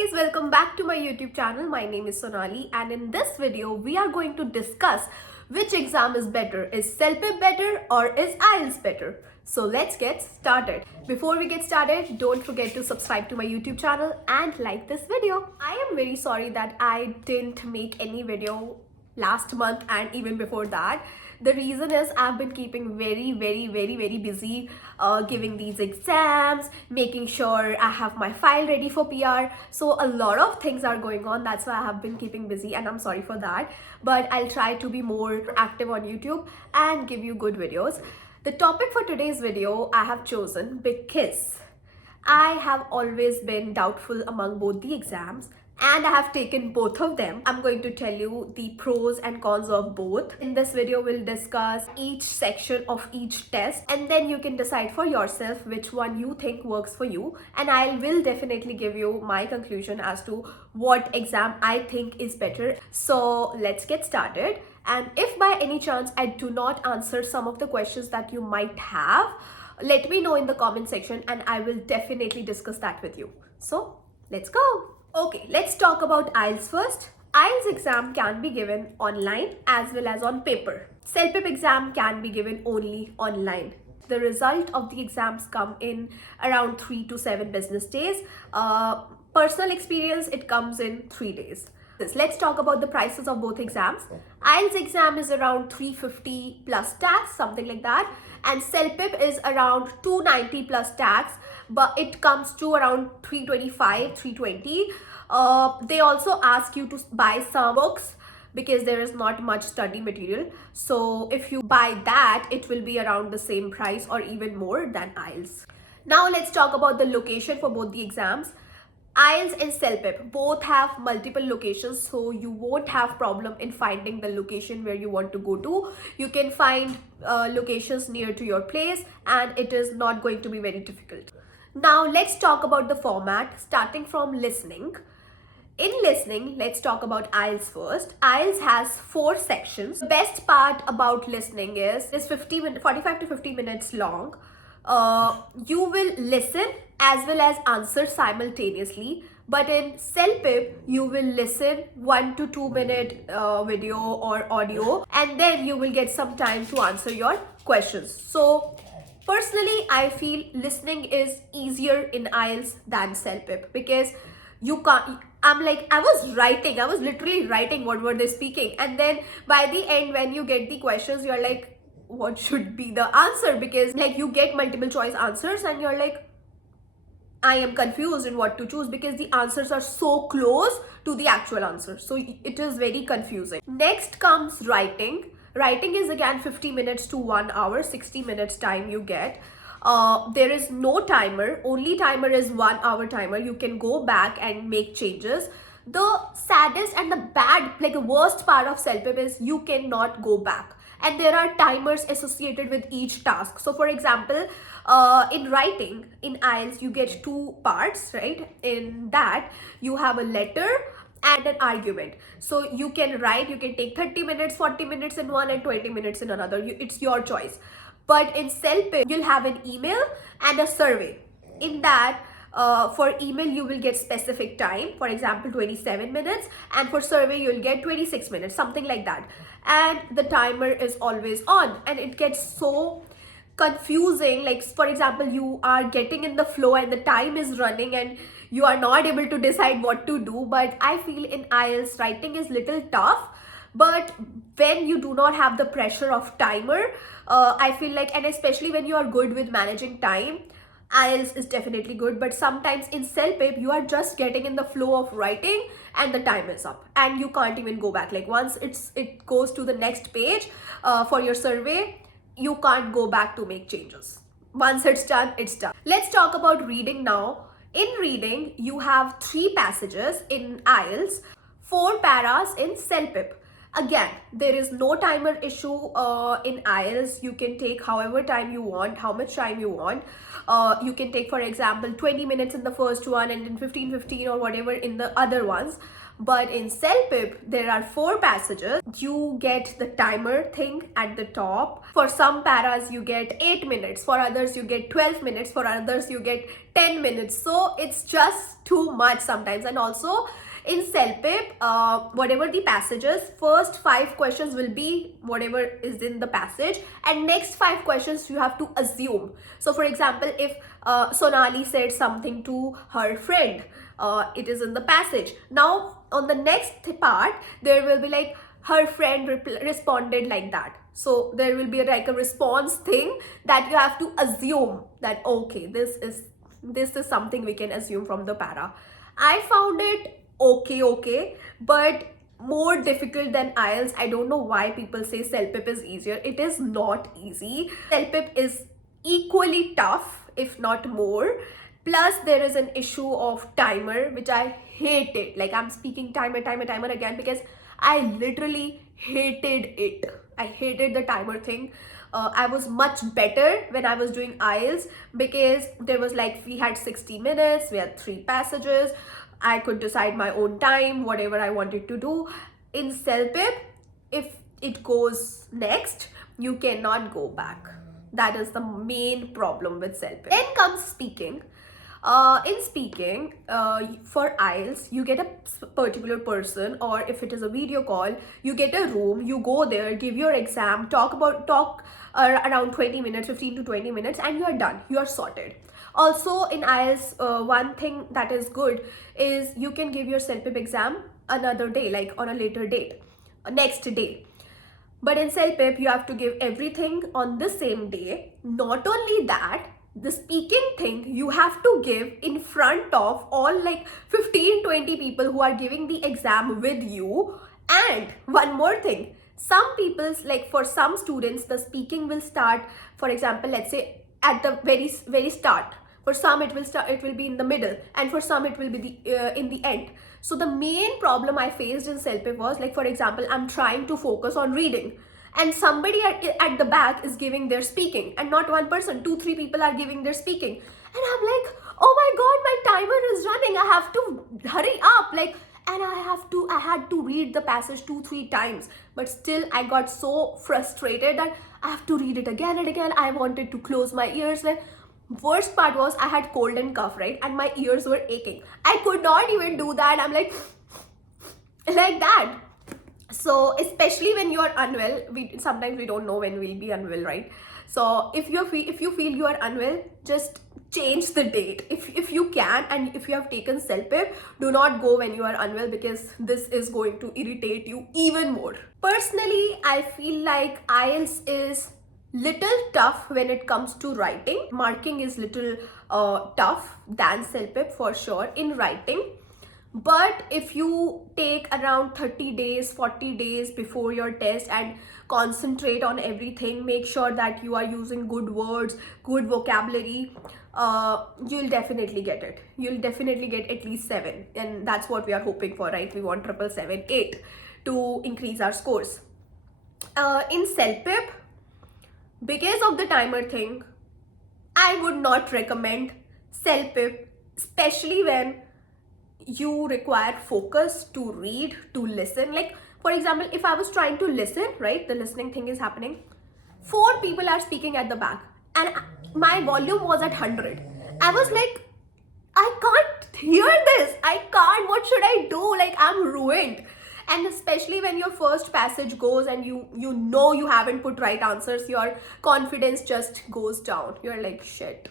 guys, welcome back to my YouTube channel. My name is Sonali and in this video we are going to discuss which exam is better. Is CELPIP better or is IELTS better? So let's get started. Before we get started, don't forget to subscribe to my YouTube channel and like this video. I am very sorry that I didn't make any video last month and even before that. The reason is I've been keeping very busy giving these exams, making sure I have my file ready for PR. So a lot of things are going on. That's why I have been keeping busy and I'm sorry for that. But I'll try to be more active on YouTube and give you good videos. The topic for today's video I have chosen because I have always been doubtful among both the exams and I have taken both of them. I'm going to tell you the pros and cons of both. In this video, we'll discuss each section of each test and then you can decide for yourself which one you think works for you. And I will definitely give you my conclusion as to what exam I think is better. So let's get started. And if by any chance I do not answer some of the questions that you might have, let me know in the comment section and I will definitely discuss that with you. So let's go. Okay, let's talk about IELTS first. IELTS exam can be given online as well as on paper. CELPIP exam can be given only online. The result of the exams come in around 3 to 7 business days. Personal experience, it comes in 3 days. Let's talk about the prices of both exams. IELTS exam is around 350 plus tax, something like that. And CELPIP is around 290 plus tax, but it comes to around 325, 320. They also ask you to buy some books because there is not much study material. So if you buy that, it will be around the same price or even more than IELTS. Now let's talk about the location for both the exams. IELTS and CELPIP both have multiple locations, so you won't have problem in finding the location where you want to go to. You can find locations near to your place and it is not going to be very difficult. Now let's talk about the format, starting from listening. In listening, let's talk about IELTS first. IELTS has 4 sections. The best part about listening is it's 45 to 50 minutes long. You will listen as well as answer simultaneously, but in CELPIP you will listen 1 to 2 minute video or audio and then you will get some time to answer your questions. So personally I feel listening is easier in IELTS than CELPIP because you can't, I was literally writing what were they speaking, and then by the end when you get the questions you're like, what should be the answer? Because like you get multiple choice answers and you're like, I am confused in what to choose because the answers are so close to the actual answer. So it is very confusing. Next comes writing. Writing is again 50 minutes to 1 hour, 60 minutes time you get. There is no timer. Only timer is 1 hour timer. You can go back and make changes. The saddest and the worst part of CELPIP is you cannot go back. And there are timers associated with each task. So for example, in writing, in IELTS, you get 2 parts, right? In that, you have a letter and an argument. So you can write, you can take 30 minutes, 40 minutes in one and 20 minutes in another. It's your choice. But in CELPIP, you'll have an email and a survey. In that, for email you will get specific time, for example 27 minutes, and for survey you'll get 26 minutes, something like that. And the timer is always on and it gets so confusing. Like for example, you are getting in the flow and the time is running and you are not able to decide what to do. But I feel in IELTS writing is little tough, but when you do not have the pressure of timer, I feel like, and especially when you are good with managing time, IELTS is definitely good. But sometimes in CELPIP you are just getting in the flow of writing and the time is up and you can't even go back. Like once it goes to the next page for your survey, you can't go back to make changes. Once it's done, it's done. Let's talk about reading now. In reading, you have 3 passages in IELTS, 4 paras in CELPIP. Again, there is no timer issue in IELTS. You can take however time you want, how much time you want. You can take, for example, 20 minutes in the first one and then 15 or whatever in the other ones. But in CELPIP, there are 4 passages. You get the timer thing at the top. For some paras, you get 8 minutes. For others, you get 12 minutes. For others, you get 10 minutes. So it's just too much sometimes. And also, in CELPIP, whatever the passages, first 5 questions will be whatever is in the passage, and next 5 questions you have to assume. So for example, if Sonali said something to her friend, it is in the passage. Now on the next part, there will be like her friend responded like that. So there will be like a response thing that you have to assume that okay, this is something we can assume from the para. I found it okay, but more difficult than IELTS. I don't know why people say CELPIP is easier. It is not easy. CELPIP is equally tough, if not more. Plus, there is an issue of timer, which I hated. Like, I'm speaking timer again because I literally hated it. I hated the timer thing. I was much better when I was doing IELTS because there was like, we had 60 minutes, we had 3 passages. I could decide my own time, whatever I wanted to do. In CELPIP, if it goes next, you cannot go back. That is the main problem with CELPIP. Then comes speaking. In speaking, for IELTS, you get a particular person, or if it is a video call, you get a room, you go there, give your exam, talk around 20 minutes, 15 to 20 minutes, and you are done. You are sorted. Also in IELTS, one thing that is good is you can give your CELPIP exam another day, like on a later date, next day. But in CELPIP, you have to give everything on the same day. Not only that, the speaking thing you have to give in front of all like 15-20 people who are giving the exam with you. And one more thing, some people's, like for some students, the speaking will start, for example, let's say at the very start. For some it will be in the middle, and for some it will be in the end. So the main problem I faced in CELPIP was, like for example, I'm trying to focus on reading, and somebody at the back is giving their speaking, and not one person, 2-3 people are giving their speaking, and I'm like, oh my god, my timer is running, I have to hurry up, like, and I had to read the passage 2-3 times, but still I got so frustrated that I have to read it again and again. I wanted to close my ears. Like, worst part was I had cold and cough, right, and my ears were aching. I could not even do that. I'm like like that. So especially when you are unwell, sometimes we don't know when we'll be unwell, right? So if you feel you are unwell, just change the date if you can. And if you have taken CELPIP, do not go when you are unwell, because this is going to irritate you even more. Personally, I feel like IELTS is little tough when it comes to writing. Marking is little tough than CELPIP for sure in writing. But if you take around 30 days, 40 days before your test and concentrate on everything, make sure that you are using good words, good vocabulary, you'll definitely get it. You'll definitely get at least 7, and that's what we are hoping for, right? We want 777, 8 to increase our scores. In CELPIP, because of the timer thing, I would not recommend CELPIP, especially when you require focus to read, to listen. Like for example, if I was trying to listen, right, the listening thing is happening, 4 people are speaking at the back and my volume was at 100. I was like, I can't hear this, I can't, what should I do? Like, I'm ruined. And especially when your first passage goes and you know you haven't put right answers, your confidence just goes down. You're like, shit,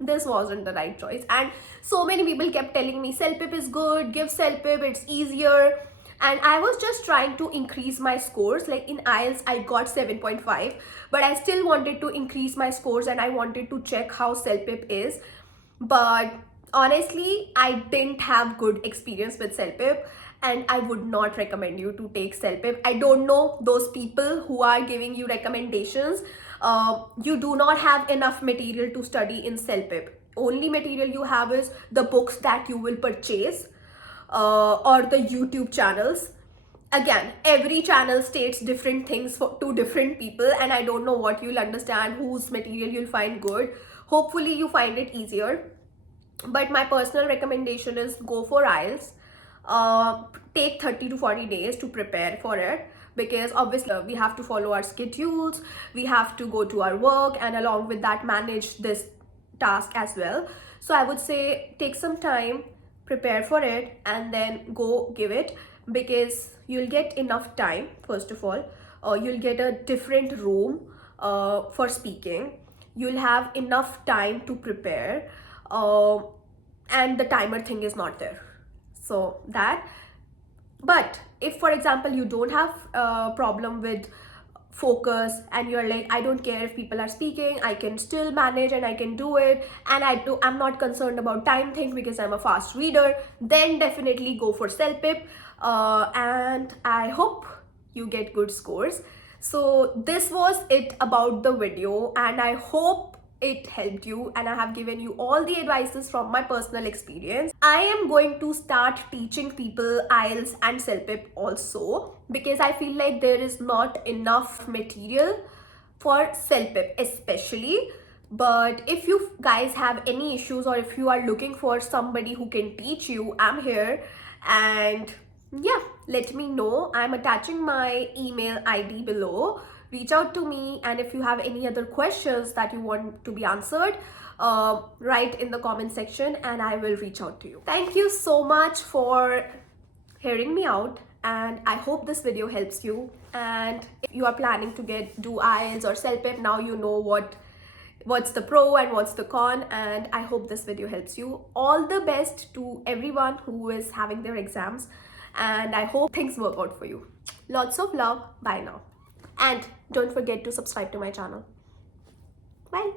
this wasn't the right choice. And so many people kept telling me CELPIP is good, give CELPIP, it's easier. And I was just trying to increase my scores. Like in IELTS, I got 7.5, but I still wanted to increase my scores and I wanted to check how CELPIP is. But honestly, I didn't have good experience with CELPIP, and I would not recommend you to take CELPIP. I don't know those people who are giving you recommendations. You do not have enough material to study in CELPIP. Only material you have is the books that you will purchase or the YouTube channels. again, every channel states different things to different people, and I don't know what you'll understand, whose material you'll find good. Hopefully you find it easier, but my personal recommendation is go for IELTS. Take 30 to 40 days to prepare for it, because obviously we have to follow our schedules, we have to go to our work, and along with that manage this task as well. So I would say take some time, prepare for it, and then go give it, because you'll get enough time. First of all, you'll get a different room for speaking, you'll have enough time to prepare, and the timer thing is not there. So that, but if for example you don't have a problem with focus, and you're like, I don't care if people are speaking, I can still manage and I can do it, and I'm not concerned about time thing because I'm a fast reader, then definitely go for CELPIP. And I hope you get good scores. So this was it about the video, and I hope it helped you, and I have given you all the advices from my personal experience. I am going to start teaching people IELTS and CELPIP also, because I feel like there is not enough material for CELPIP especially. But if you guys have any issues, or if you are looking for somebody who can teach you, I'm here. And yeah, let me know. I'm attaching my email ID below. Reach out to me, and if you have any other questions that you want to be answered, write in the comment section and I will reach out to you. Thank you so much for hearing me out, and I hope this video helps you. And if you are planning to do IELTS or CELPIP, now you know what's the pro and what's the con, and I hope this video helps you. All the best to everyone who is having their exams, and I hope things work out for you. Lots of love. Bye now. And don't forget to subscribe to my channel. Bye.